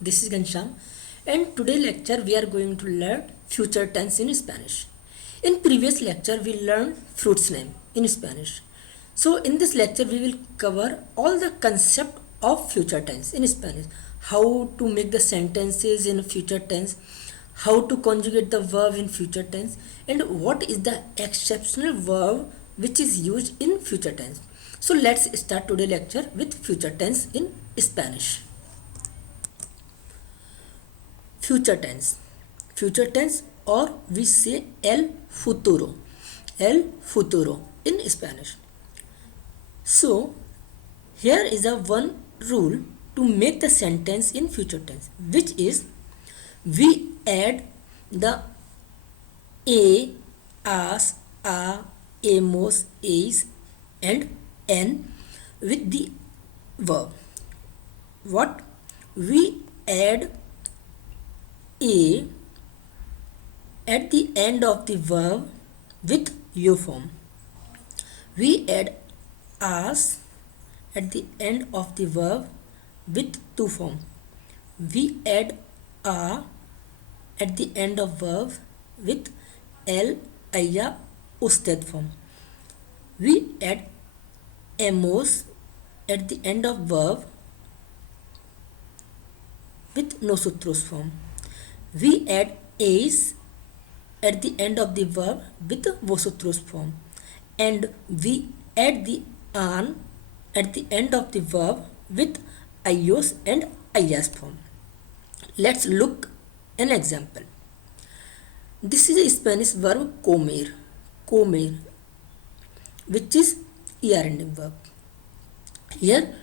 This is Gansham, and today lecture we are going to learn future tense in Spanish. In previous lecture we learned fruits name in Spanish. So in this lecture we will cover all the concept of future tense in Spanish. How to make the sentences in future tense, how to conjugate the verb in future tense, and what is the exceptional verb which is used in future tense. So let's start today lecture with future tense in Spanish. Future tense, or we say el futuro in Spanish. So here is a one rule to make the sentence in future tense, which is we add the a, as, a, amos, is and n with the verb. What? We add a at the end of the verb with you form. We add as at the end of the verb with to form. We add a at the end of verb with el, aya, usted form. We add amos at the end of verb with nosotros form. We add is at the end of the verb with vosotros form, and we add the an at the end of the verb with ellos and ellas form. Let's look an example. This is a Spanish verb comer, which is er ending verb. Here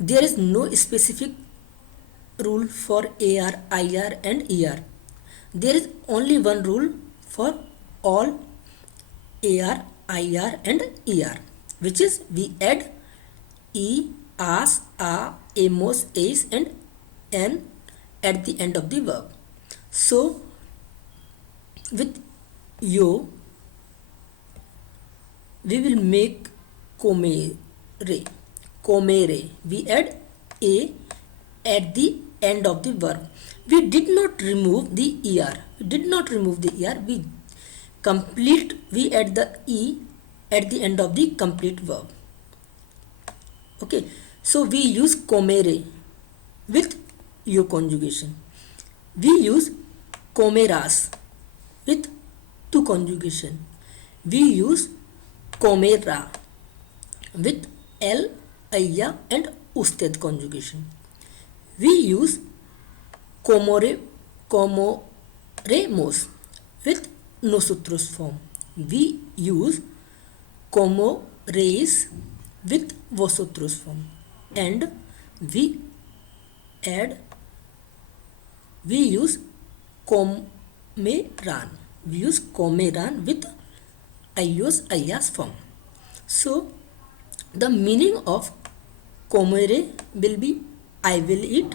there is no specific rule for AR, IR and ER. There is only one rule for all AR, IR and ER, which is we add E, as, a, amos, is and n at the end of the verb. So with yo we will make comere. We add a at the end of the verb. We did not remove the er. We add the e at the end of the complete verb. Okay, so we use comere with yo conjugation. We use comeras with tu conjugation. We use comera with el, ella and usted conjugation. We use comoremos with nosotros form. We use comores with vosotros form, and we use comeran. We use comeran with ellos, ellas form. So the meaning of comere will be I will eat,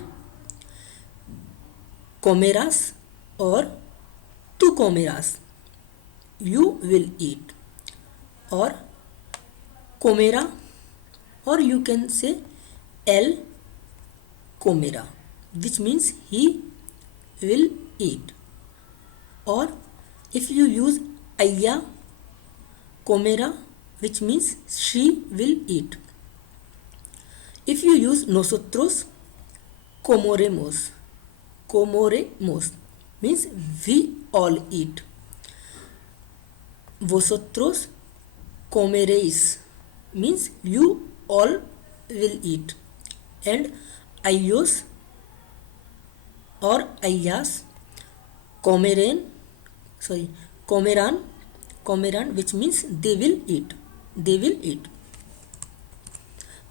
comerás, or tú comerás, you will eat, or comera, or you can say él comerá, which means he will eat. Or if you use ella comerá, which means she will eat. If you use nosotros comoremos means we all eat. Vosotros comeréis means you all will eat. And ellos or ellas comerán, which means they will eat.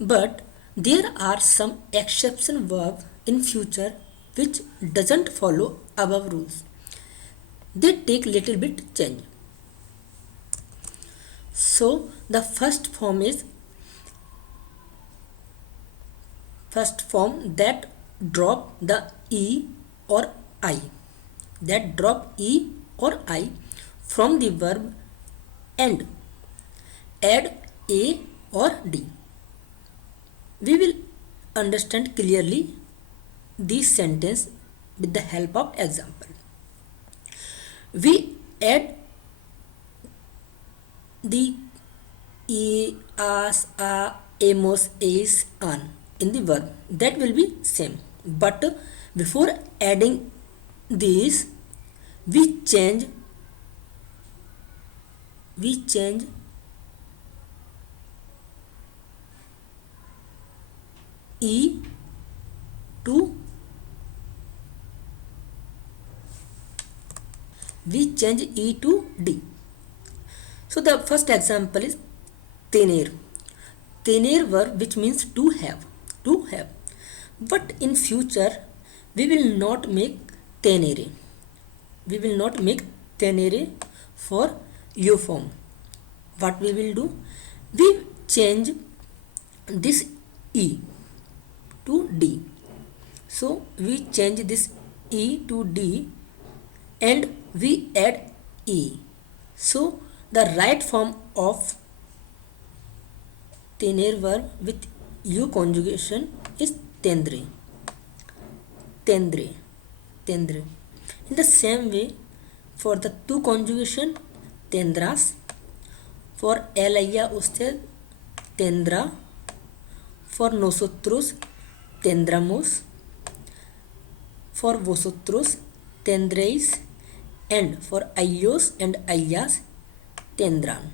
But there are some exception verbs in future which doesn't follow above rules. They take little bit change. So the first form that drop the e or I. From the verb end. Add a or d. We will understand clearly these sentence with the help of example. We add the e, as, a, amos, is, an in the verb. That will be same. But before adding these, we change e to d. So the first example is tener. Tener verb, which means to have, but in future we will not make tenere. For you form. What we will do? We change this e to d. So we change this e to d and we add e. So the right form of tener verb with u conjugation is tendre. In the same way, for the tu conjugation, tendrás. For él, ella, usted, tendrá. For nosotros, tendremos. For vosotros, tendréis. And for ellos and ellas, tendrán.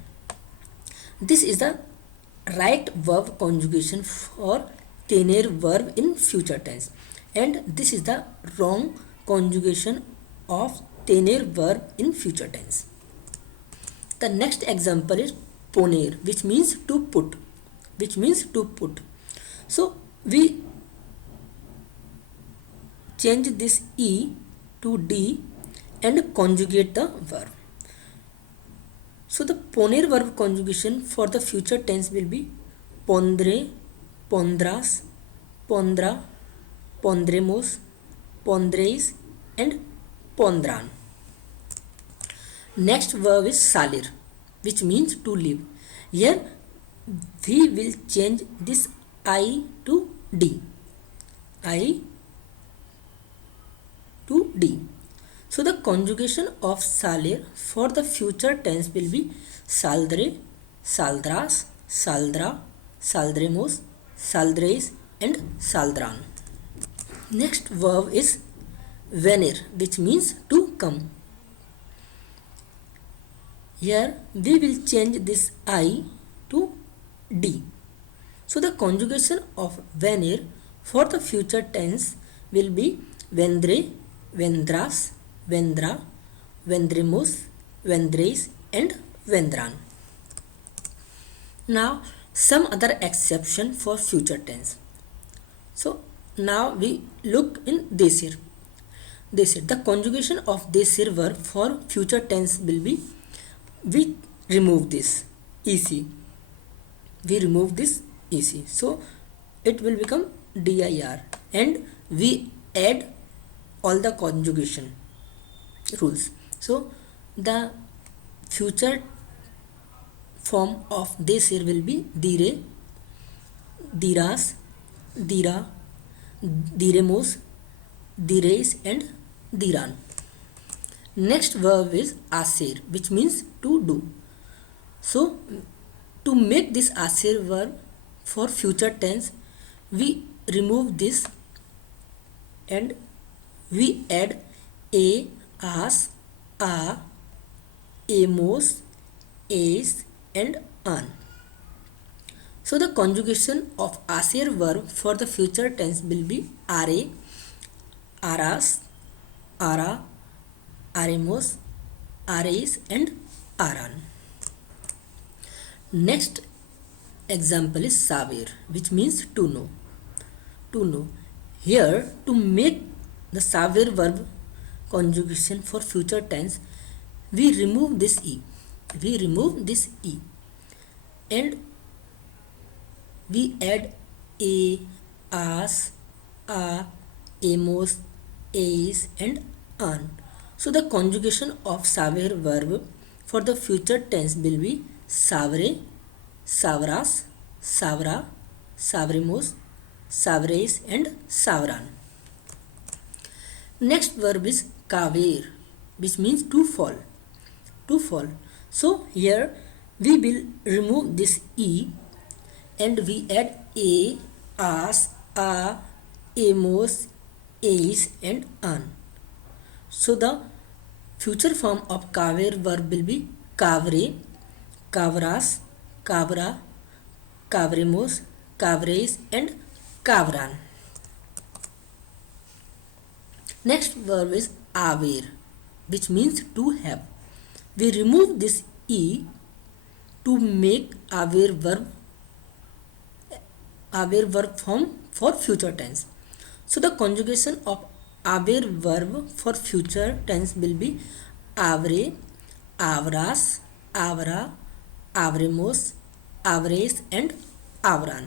This is the right verb conjugation for tener verb in future tense, and this is the wrong conjugation of tener verb in future tense. The next example is poner, which means to put. So we change this e to d and conjugate the verb. So the poner verb conjugation for the future tense will be pondré, pondrás, pondrá, pondremos, pondréis and pondrán. Next verb is salir, which means to live. Here we will change this I to D. So the conjugation of salir for the future tense will be saldré, saldrás, saldrá, saldremos, saldréis and saldrán. Next verb is venir, which means to come. Here we will change this I to D. So the conjugation of venir for the future tense will be vendré, vendrás, vendrá, vendremos, vendréis and vendrán. Now some other exception for future tense. So now we look in desir. The conjugation of desir verb for future tense will be, we remove this ec. So it will become dir and we add all the conjugation rules. So the future form of desir will be dire, dirás, dirá, diremos, diréis and dirán. Next verb is asir, which means to do. So to make this asir verb for future tense, we remove this and we add a, as, a, amos, is and an. So the conjugation of asir verb for the future tense will be are, aras, ara, aremos, ares and aran. Next example is saber, which means to know. Here to make the saber verb conjugation for future tense, we remove this e. And we add a, as, a, amos, is and an. So the conjugation of saber verb for the future tense will be savre, savrás, savrá, savremos, savréis and savran. Next verb is kaver, which means to fall. To fall. So here we will remove this e and we add a, as, a, amos, ace and an. So the future form of kaver verb will be kavre, kavras, kavra, kavremos, kavres and kavran. Next verb is aver, which means to have. We remove this e to make aver verb form for future tense. So the conjugation of aver verb for future tense will be avre, avras, avra, avremos, avres and avran.